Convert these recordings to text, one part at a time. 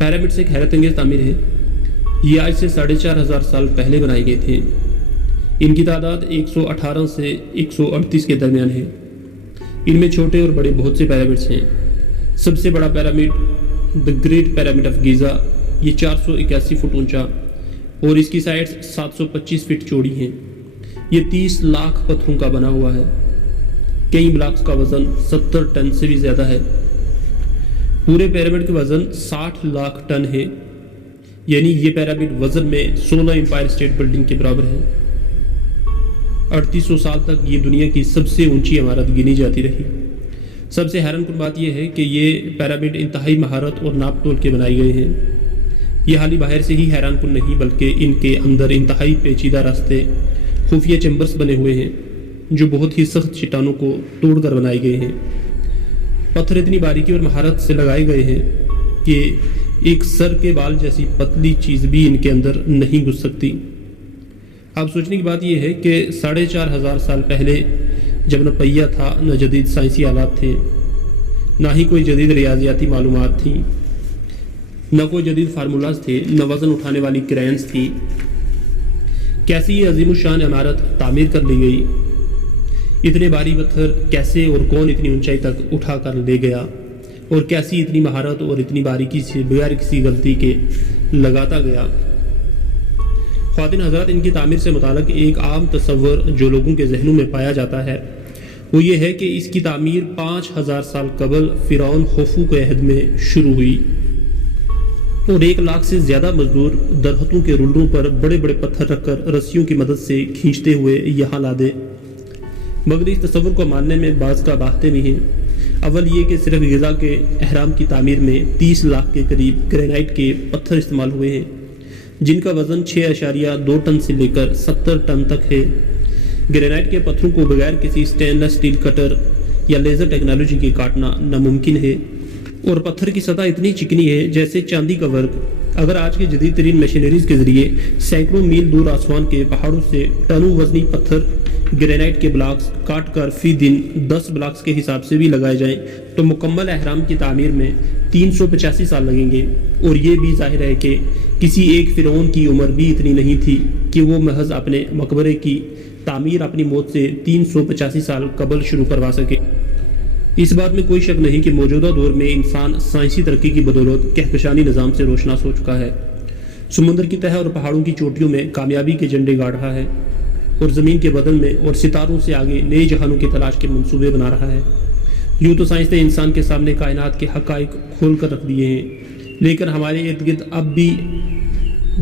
Pyramids ایک حیرت انگیز تعمیر ہے۔ یہ آج سے 4500 سال پہلے بنائے گئے تھے۔ ان کی تعداد 118 سے 138 کے درمیان ہے۔ ان میں چھوٹے اور بڑے بہت سے پیرامڈس ہیں۔ سب سے بڑا pyramid the great pyramid of Giza, یہ 481 فٹ اونچا اور اس کی سائڈز 725 فٹ چوڑی ہیں۔ یہ 30 لاکھ پتھروں کا بنا ہوا ہے۔ کئی بلاکس کا وزن 70 ٹن سے بھی زیادہ ہے۔ پورے پیرامڈ کا وزن 60 لاکھ ٹن ہے، یعنی یہ پیرامڈ وزن میں 16 امپائر اسٹیٹ بلڈنگ کے برابر ہے۔ 3800 سال تک یہ دنیا کی سب سے اونچی عمارت گنی جاتی رہی۔ سب سے حیران کن بات یہ ہے کہ یہ پیرامڈ انتہائی مہارت اور ناپ تول کے بنائے گئے ہیں۔ یہ حالی باہر سے ہی حیران کن نہیں، بلکہ ان کے اندر انتہائی پیچیدہ راستے، خفیہ چیمبرز بنے ہوئے ہیں جو بہت ہی سخت چٹانوں کو توڑ کر بنائے گئے ہیں۔ پتھر اتنی باریکی اور مہارت سے لگائے گئے ہیں کہ ایک سر کے بال جیسی پتلی چیز بھی ان کے اندر نہیں گھس سکتی۔ اب سوچنے کی بات یہ ہے کہ 4500 سال پہلے جب نہ پہیہ تھا، نہ جدید سائنسی آلات تھے، نہ ہی کوئی جدید ریاضیاتی معلومات تھیں، نہ کوئی جدید فارمولاز تھے، نہ وزن اٹھانے والی کرینز تھی، کیسی یہ عظیم الشان عمارت تعمیر کر لی گئی؟ اتنے بھاری پتھر کیسے اور کون اتنی اونچائی تک اٹھا کر لے گیا؟ اور کیسی اتنی مہارت اور اتنی باریکی سے بغیر کسی غلطی کے لگاتا گیا؟ خواتین حضرات، ان کی تعمیر سے متعلق ایک عام تصور جو لوگوں کے ذہنوں میں پایا جاتا ہے وہ یہ ہے کہ اس کی تعمیر 5000 سال قبل فرعون خوفو کے عہد میں شروع ہوئی اور 1 لاکھ سے زیادہ مزدور درختوں کے رولوں پر بڑے بڑے پتھر رکھ کر رسیوں کی مدد سے کھینچتے ہوئے یہاں لا دے۔ مگر اس تصور کو ماننے میں بعض کا باتیں بھی ہیں۔ اول یہ کہ صرف غزہ کے اہرام کی تعمیر میں 30 لاکھ کے قریب گرینائٹ کے پتھر استعمال ہوئے ہیں، جن کا وزن 6.2 ٹن سے لے کر 70 ٹن تک ہے۔ گرینائٹ کے پتھروں کو بغیر کسی سٹین لیس اسٹیل کٹر یا لیزر ٹیکنالوجی کے کاٹنا ناممکن ہے، اور پتھر کی سطح اتنی چکنی ہے جیسے چاندی کا ورق۔ اگر آج کے جدید ترین مشینریز کے ذریعے سینکڑوں میل دور آسمان کے پہاڑوں سے ٹنوں وزنی پتھر گرینائٹ کے بلاکس کاٹ کر فی دن 10 بلاکس کے حساب سے بھی لگائے جائیں تو مکمل اہرام کی تعمیر میں 385 سال لگیں گے۔ اور یہ بھی ظاہر ہے کہ کسی ایک فرعون کی عمر بھی اتنی نہیں تھی کہ وہ محض اپنے مقبرے کی تعمیر اپنی موت سے 385 سال قبل شروع کروا سکے۔ اس بات میں کوئی شک نہیں کہ موجودہ دور میں انسان سائنسی ترقی کی بدولت کہکشانی نظام سے روشناس ہو چکا ہے، سمندر کی تہہ اور پہاڑوں کی چوٹیوں میں کامیابی کے جھنڈے گاڑ رہا ہے، اور زمین کے بدن میں اور ستاروں سے آگے نئے جہانوں کی تلاش کے منصوبے بنا رہا ہے۔ یوں تو سائنس نے انسان کے سامنے کائنات کے حقائق کھول کر رکھ دیے ہیں، لیکن ہمارے ارد گرد اب بھی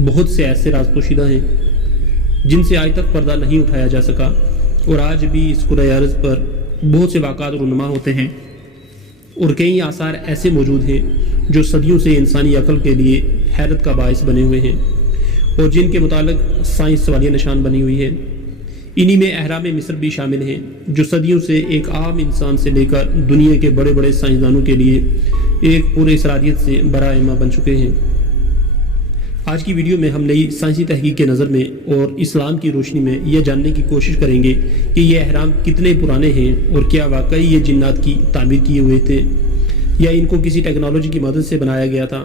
بہت سے ایسے راز پوشیدہ ہیں جن سے آج تک پردہ نہیں اٹھایا جا سکا، اور آج بھی اس کرۂ ارض پر بہت سے واقعات رونما ہوتے ہیں، اور کئی آثار ایسے موجود ہیں جو صدیوں سے انسانی عقل کے لیے حیرت کا باعث بنے ہوئے ہیں اور جن کے متعلق سائنس سوالیہ نشان بنی ہوئی ہے۔ انہی میں اہرام مصر بھی شامل ہیں، جو صدیوں سے ایک عام انسان سے لے کر دنیا کے بڑے بڑے سائنسدانوں کے لیے ایک پورے اسرائیلیت سے برآمدہ بن چکے ہیں۔ آج کی ویڈیو میں ہم نئی سائنسی تحقیق کے نظر میں اور اسلام کی روشنی میں یہ جاننے کی کوشش کریں گے کہ یہ اہرام کتنے پرانے ہیں اور کیا واقعی یہ جنات کی تعمیر کیے ہوئے تھے یا ان کو کسی ٹیکنالوجی کی مدد سے بنایا گیا تھا،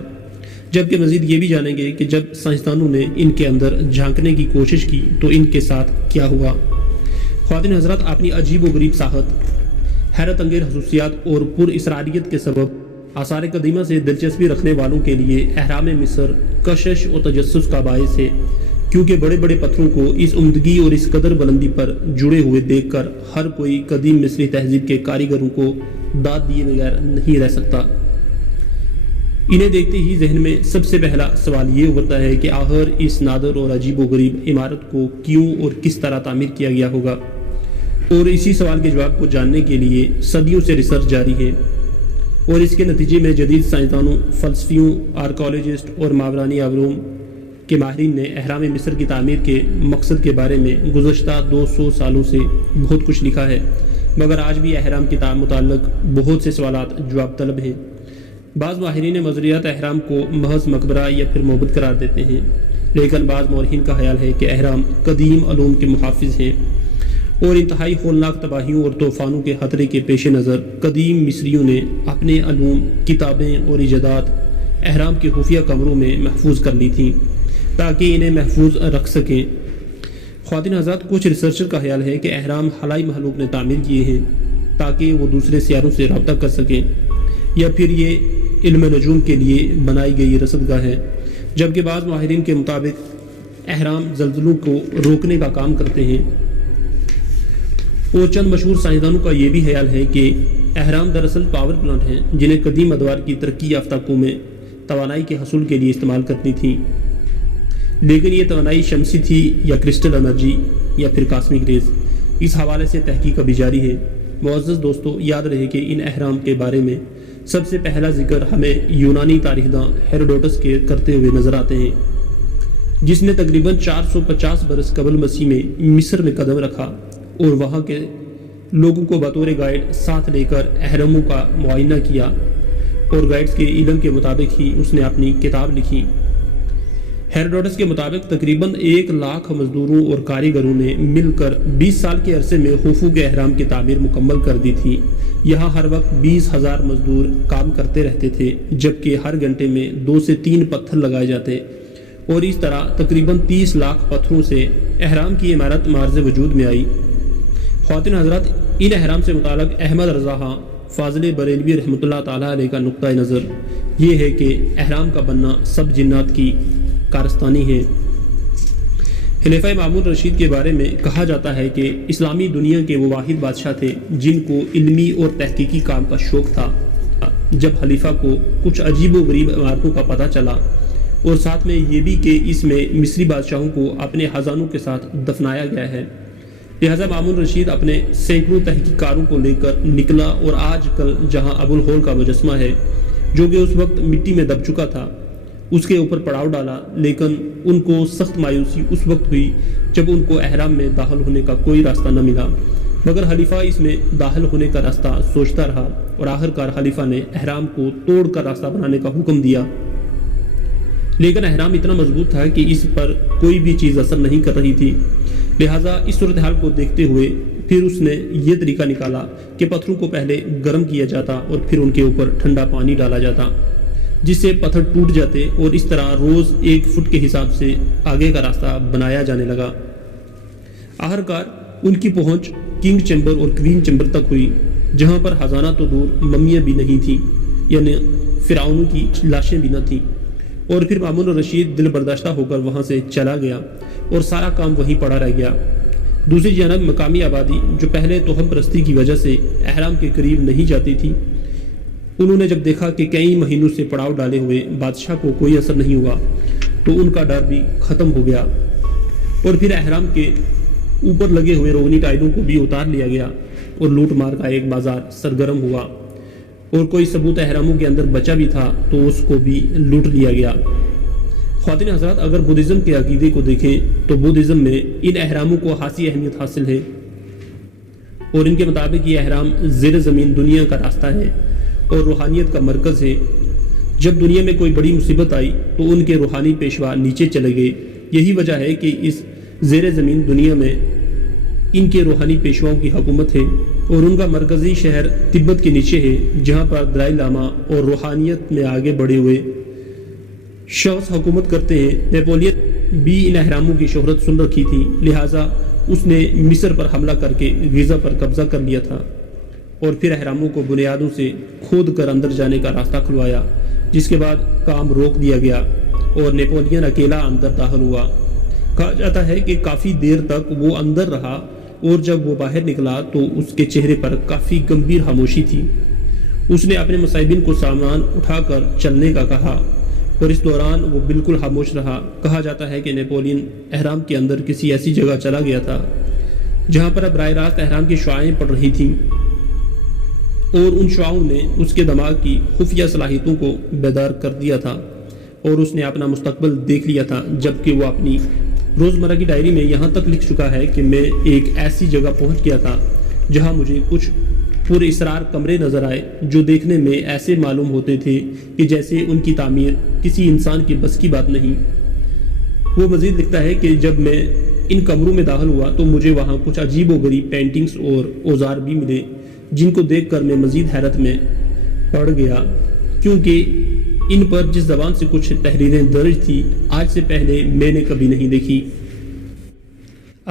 جبکہ مزید یہ بھی جانیں گے کہ جب سائنسدانوں نے ان کے اندر جھانکنے کی کوشش کی تو ان کے ساتھ کیا ہوا۔ خواتین حضرات، اپنی عجیب و غریب ساحت، حیرت انگیز خصوصیات اور پر اسراریت کے سبب آثار قدیمہ سے دلچسپی رکھنے والوں کے لیے اہرام مصر کشش اور تجسس کا باعث ہے، کیونکہ بڑے بڑے پتھروں کو اس عمدگی اور اس قدر بلندی پر جڑے ہوئے دیکھ کر ہر کوئی قدیم مصری تہذیب کے کاریگروں کو داد دیے بغیر نہیں رہ سکتا۔ انہیں دیکھتے ہی ذہن میں سب سے پہلا سوال یہ ابھرتا ہے کہ آخر اس نادر اور عجیب و غریب عمارت کو کیوں اور کس طرح تعمیر کیا گیا ہوگا، اور اسی سوال کے جواب کو جاننے کے لیے صدیوں سے ریسرچ جاری ہے، اور اس کے نتیجے میں جدید سائنسدانوں، فلسفیوں، آرکیالوجسٹ اور ماورانی علوم کے ماہرین نے اہرام مصر کی تعمیر کے مقصد کے بارے میں گزشتہ 200 سالوں سے بہت کچھ لکھا ہے، مگر آج بھی اہرام کے متعلق بہت سے سوالات جواب طلب ہیں۔ بعض ماہرین نظریات اہرام کو محض مقبرہ یا پھر معبد قرار دیتے ہیں، لیکن بعض مورخین کا خیال ہے کہ اہرام قدیم علوم کے محافظ ہیں، اور انتہائی ہولناک تباہیوں اور طوفانوں کے خطرے کے پیش نظر قدیم مصریوں نے اپنے علوم، کتابیں اور ایجادات احرام کے خفیہ کمروں میں محفوظ کر لی تھیں تاکہ انہیں محفوظ رکھ سکیں۔ خواتین حضرات، کچھ ریسرچر کا خیال ہے کہ احرام خلائی مخلوق نے تعمیر کیے ہیں تاکہ وہ دوسرے سیاروں سے رابطہ کر سکیں، یا پھر یہ علم نجوم کے لیے بنائی گئی رصد گاہ ہے، جبکہ بعض ماہرین کے مطابق احرام زلزلوں کو روکنے کا کام کرتے ہیں۔ اور چند مشہور سائنسدانوں کا یہ بھی خیال ہے کہ احرام دراصل پاور پلانٹ ہیں جنہیں قدیم ادوار کی ترقی یافتہ قومیں توانائی کے حصول کے لیے استعمال کرتی تھیں، لیکن یہ توانائی شمسی تھی یا کرسٹل انرجی یا پھر کاسمک ریز۔ اس حوالے سے تحقیق ابھی جاری ہے۔ معزز دوستو، یاد رہے کہ ان احرام کے بارے میں سب سے پہلا ذکر ہمیں یونانی تاریخ داں ہیروڈوٹس کے کرتے ہوئے نظر آتے ہیں، جس نے تقریباً 450 برس قبل مسیح میں مصر میں قدم رکھا اور وہاں کے لوگوں کو بطور گائیڈ ساتھ لے کر احراموں کا معائنہ کیا، اور گائیڈز کے علم کے مطابق ہی اس نے اپنی کتاب لکھی۔ ہیروڈوٹس کے مطابق تقریباً 1,00,000 مزدوروں اور کاریگروں نے مل کر 20 سال کے عرصے میں خوفو کے احرام کی تعمیر مکمل کر دی تھی۔ یہاں ہر وقت 20,000 مزدور کام کرتے رہتے تھے، جبکہ ہر گھنٹے میں 2 سے 3 پتھر لگائے جاتے، اور اس طرح تقریباً 30 لاکھ پتھروں سے احرام کی عمارت معرض وجود میں آئی۔ خواتین حضرات، ان احرام سے متعلق احمد رضا خان فاضل بریلوی رحمۃ اللہ تعالیٰ علیہ کا نقطہ نظر یہ ہے کہ احرام کا بننا سب جنات کی کارستانی ہے۔ خلیفہ مامون رشید کے بارے میں کہا جاتا ہے کہ اسلامی دنیا کے وہ واحد بادشاہ تھے جن کو علمی اور تحقیقی کام کا شوق تھا۔ جب خلیفہ کو کچھ عجیب و غریب عمارتوں کا پتہ چلا، اور ساتھ میں یہ بھی کہ اس میں مصری بادشاہوں کو اپنے خزانوں کے ساتھ دفنایا گیا ہے، لہذا مامون رشید اپنے سینکڑوں تحقیقکاروں کو لے کر نکلا، اور آج کل جہاں ابو الہول کا مجسمہ ہے جو کہ اس وقت مٹی میں دب چکا تھا، اس کے اوپر پڑاؤ ڈالا، لیکن ان کو سخت مایوسی اس وقت ہوئی جب ان کو احرام میں داخل ہونے کا کوئی راستہ نہ ملا، مگر خلیفہ اس میں داخل ہونے کا راستہ سوچتا رہا، اور آخرکار خلیفہ نے احرام کو توڑ کر راستہ بنانے کا حکم دیا۔ لیکن احرام اتنا مضبوط تھا کہ اس پر کوئی بھی چیز اثر نہیں کر رہی تھی، لہٰذا اس صورتحال کو دیکھتے ہوئے پھر اس نے یہ طریقہ نکالا کہ پتھروں کو پہلے گرم کیا جاتا اور پھر ان کے اوپر ٹھنڈا پانی ڈالا جاتا، جس سے پتھر ٹوٹ جاتے، اور اس طرح روز 1 فٹ کے حساب سے آگے کا راستہ بنایا جانے لگا۔ آخرکار ان کی پہنچ کنگ چیمبر اور کوئین چیمبر تک ہوئی، جہاں پر خزانہ تو دور ممیاں بھی نہیں تھیں، یعنی فرعونوں کی لاشیں بھی نہ تھیں، اور پھر مامون رشید دل برداشتہ ہو کر وہاں سے چلا گیا اور سارا کام وہیں پڑا رہ گیا۔ دوسری جانب مقامی آبادی جو پہلے توہم پرستی کی وجہ سے احرام کے قریب نہیں جاتی تھی، انہوں نے جب دیکھا کہ کئی مہینوں سے پڑاؤ ڈالے ہوئے بادشاہ کو کوئی اثر نہیں ہوا، تو ان کا ڈر بھی ختم ہو گیا، اور پھر احرام کے اوپر لگے ہوئے روغنی ٹائلوں کو بھی اتار لیا گیا، اور لوٹ مار کا ایک بازار سرگرم ہوا، اور کوئی ثبوت احراموں کے اندر بچا بھی تھا تو اس کو بھی لوٹ لیا گیا۔ خواتین حضرات، اگر بدھزم کے عقیدے کو دیکھیں تو بدھزم میں ان احراموں کو خاصی اہمیت حاصل ہے، اور ان کے مطابق یہ احرام زیر زمین دنیا کا راستہ ہے اور روحانیت کا مرکز ہے۔ جب دنیا میں کوئی بڑی مصیبت آئی تو ان کے روحانی پیشوا نیچے چلے گئے۔ یہی وجہ ہے کہ اس زیر زمین دنیا میں ان کے روحانی پیشواؤں کی حکومت ہے، اور ان کا مرکزی شہر تبت کے نیچے ہے، جہاں پر دلائی لاما اور روحانیت میں آگے بڑھے ہوئے شخص حکومت کرتے ہیں۔ نیپولین بھی ان احراموں کی شہرت سن رکھی تھی، لہٰذا اس نے مصر پر حملہ کر کے غزہ پر قبضہ کر لیا تھا، اور پھر احراموں کو بنیادوں سے کھود کر اندر جانے کا راستہ کھلوایا، جس کے بعد کام روک دیا گیا اور نیپولین اکیلا اندر داخل ہوا۔ کہا جاتا ہے کہ کافی دیر تک وہ اندر رہا، اور جب وہ باہر نکلا تو اس کے چہرے پر کافی گمبھیر خاموشی تھی۔ اس نے اپنے مصاحبین کو سامان اٹھا کر چلنے کا کہا، اور اس دوران وہ بالکل خاموش رہا۔ کہا جاتا ہے کہ نیپولین احرام کے اندر کسی ایسی جگہ چلا گیا تھا جہاں پر براہ راست احرام کی شعاعیں پڑ رہی تھیں، اور ان شعاعوں نے اس کے دماغ کی خفیہ صلاحیتوں کو بیدار کر دیا تھا، اور اس نے اپنا مستقبل دیکھ لیا تھا، جبکہ وہ اپنی روزمرہ کی ڈائری میں یہاں تک لکھ چکا ہے کہ میں ایک ایسی جگہ پہنچ گیا تھا جہاں مجھے کچھ پورے اسرار کمرے نظر آئے جو دیکھنے میں ایسے معلوم ہوتے تھے کہ جیسے ان کی تعمیر کسی انسان کی بس کی بات نہیں۔ وہ مزید لکھتا ہے کہ جب میں ان کمروں میں داخل ہوا تو مجھے وہاں کچھ عجیب و غریب پینٹنگز اور اوزار بھی ملے، جن کو دیکھ کر میں مزید حیرت میں پڑ گیا، کیونکہ ان پر جس زبان سے کچھ تحریریں درج تھی آج سے پہلے میں نے کبھی نہیں دیکھی۔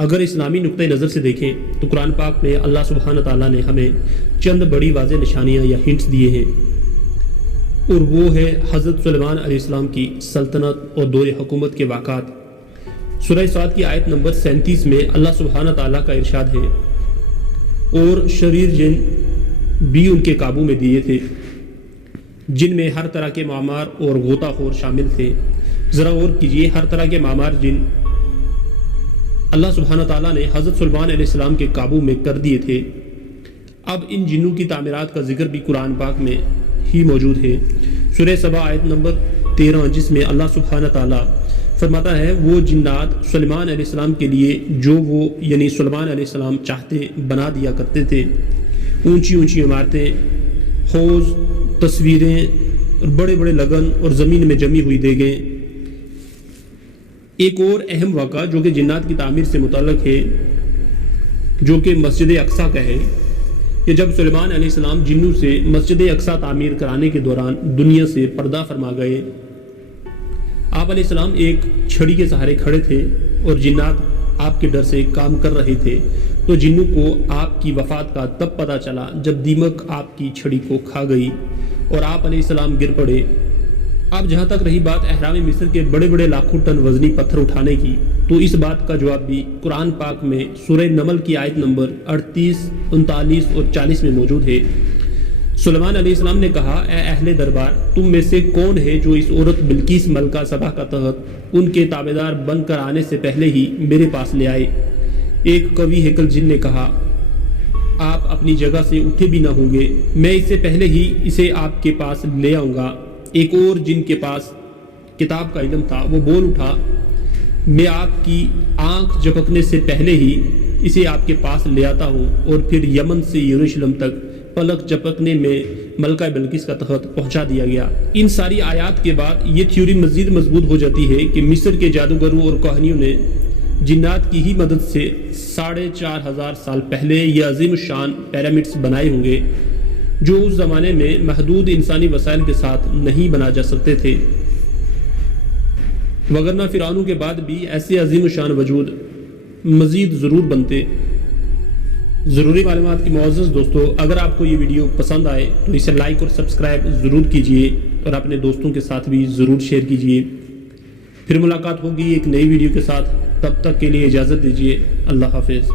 اگر اسلامی نقطۂ نظر سے دیکھیں تو قرآن پاک میں اللہ سبحانہ تعالیٰ نے ہمیں چند بڑی واضح نشانیاں یا ہنٹس دیے ہیں، اور وہ ہے حضرت سلیمان علیہ السلام کی سلطنت اور دور حکومت کے واقعات۔ سورہ صاد کی آیت نمبر 37 میں اللہ سبحانہ تعالیٰ کا ارشاد ہے، اور شریر جن بھی ان کے قابو میں دیے تھے، جن میں ہر طرح کے معمار اور غوطہ خور شامل تھے۔ ذرا غور کیجئے، ہر طرح کے معمار جن اللہ سبحانہ تعالیٰ نے حضرت سلیمان علیہ السلام کے قابو میں کر دیے تھے۔ اب ان جنوں کی تعمیرات کا ذکر بھی قرآن پاک میں ہی موجود ہے۔ سورہ سبا آیت نمبر 13، جس میں اللہ سبحانہ تعالیٰ فرماتا ہے، وہ جنات سلیمان علیہ السلام کے لیے جو وہ یعنی سلیمان علیہ السلام چاہتے بنا دیا کرتے تھے، اونچی اونچی عمارتیں، حوض، تصویریں اور بڑے بڑے لگن اور زمین میں جمی ہوئی دیگیں۔ ایک اور اہم واقعہ جو کہ جنات کی تعمیر سے متعلق ہے، جو کہ مسجد اقصیٰ کا ہے، کہ جب سلیمان علیہ السلام جنوں سے مسجد اقصیٰ تعمیر کرانے کے دوران دنیا سے پردہ فرما گئے، آپ علیہ السلام ایک چھڑی کے سہارے کھڑے تھے اور جنات آپ کے ڈر سے کام کر رہے تھے، تو جنوں کو آپ کی وفات کا تب پتہ چلا جب دیمک آپ کی چھڑی کو کھا گئی اور آپ علیہ السلام گر پڑے۔ اب جہاں تک رہی بات احرام مصر کے بڑے بڑے لاکھوں ٹن وزنی پتھر اٹھانے کی، تو اس بات کا جواب بھی قرآن پاک میں سورہ نمل کی آیت نمبر 38، 39 اور 40 میں موجود ہے۔ سلیمان علیہ السلام نے کہا، اے اہل دربار، تم میں سے کون ہے جو اس عورت بلقیس ملکہ سبا کا تحت ان کے تابعدار بن کر آنے سے پہلے ہی میرے پاس لے آئے؟ ایک قوی ہیکل جن نے کہا، آپ اپنی جگہ سے اٹھے بھی نہ ہوں گے، میں اس سے پہلے ہی اسے آپ کے پاس لے آؤں گا۔ ایک اور جن کے پاس کتاب کا علم تھا، وہ بول اٹھا، میں آپ کی آنکھ جھپکنے سے پہلے ہی اسے آپ کے پاس لے آتا ہوں، اور پھر یمن سے یروشلم تک پلک جھپکنے میں ملکہ بلقیس کا تخت پہنچا دیا گیا۔ ان ساری آیات کے بعد یہ تھیوری مزید مضبوط ہو جاتی ہے کہ مصر کے جادوگروں اور کوہنیوں نے جنات کی ہی مدد سے 4500 سال پہلے یہ عظیم الشان پیرامڈز بنائے ہوں گے، جو اس زمانے میں محدود انسانی وسائل کے ساتھ نہیں بنا جا سکتے تھے، وگرنہ فرعونوں کے بعد بھی ایسے عظیم الشان وجود مزید ضرور بنتے۔ ضروری معلومات کی معزز دوستو، اگر آپ کو یہ ویڈیو پسند آئے تو اسے لائک اور سبسکرائب ضرور کیجئے، اور اپنے دوستوں کے ساتھ بھی ضرور شیئر کیجئے۔ پھر ملاقات ہوگی ایک نئی ویڈیو کے ساتھ، تب تک کے لیے اجازت دیجیے۔ اللہ حافظ۔